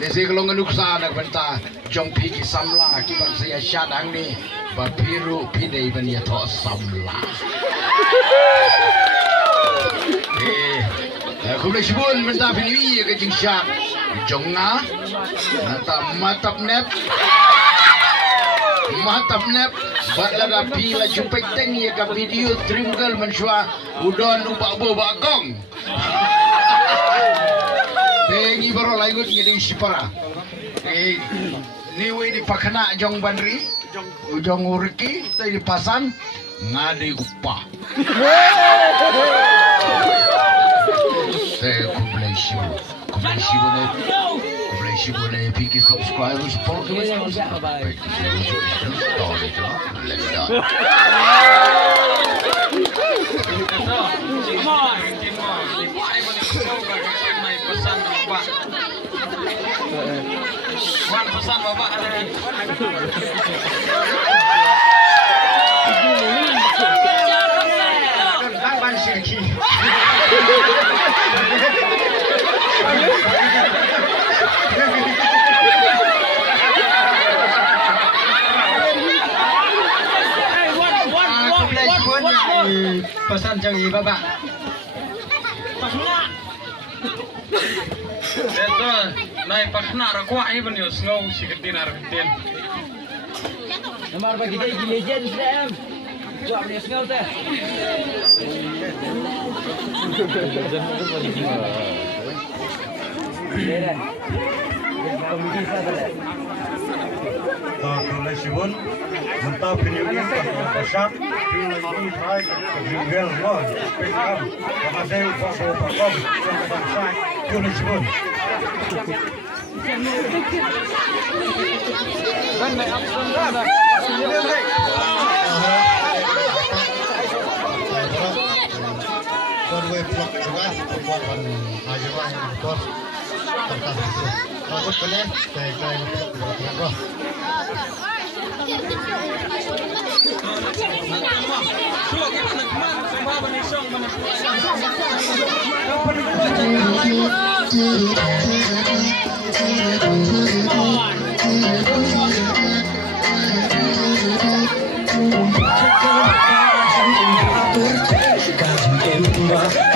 Desi kalau ngenuksa nak benta jong pigi samla kiban saya syadang ni bapiru pidei ban ya tho samla. Aku boleh sebut benta pini ke jing syad jong na nata matapnep badala pila jumpek teng ya ka video dream girl mensua udon ubak bakong. Tengi baru laingut ngiding sipara. Niwi di pakana jong bandri, jong uriki, tadi pasan ngadi upah. Saya kublai sibu na piki subscribers support kami. Baik, saya ucap story tu, lenda. Pesan bapak ada ni. Lapan sirki. Pesan jangan bapak. Betul, naik pakna rakwa iban yo snow siketin arketin. Nomor bagi dia legend Sam. Buat dia snow teh. Kalau sibun, mentah penyusun pasar, penyusun hai, jual mall, pekam, pakai pakai pakai, kalau sibun. Kan naik aksen dah. Perway vlog juga, buat ajaran bos tertarik. Aku boleh, saya vlog. Kau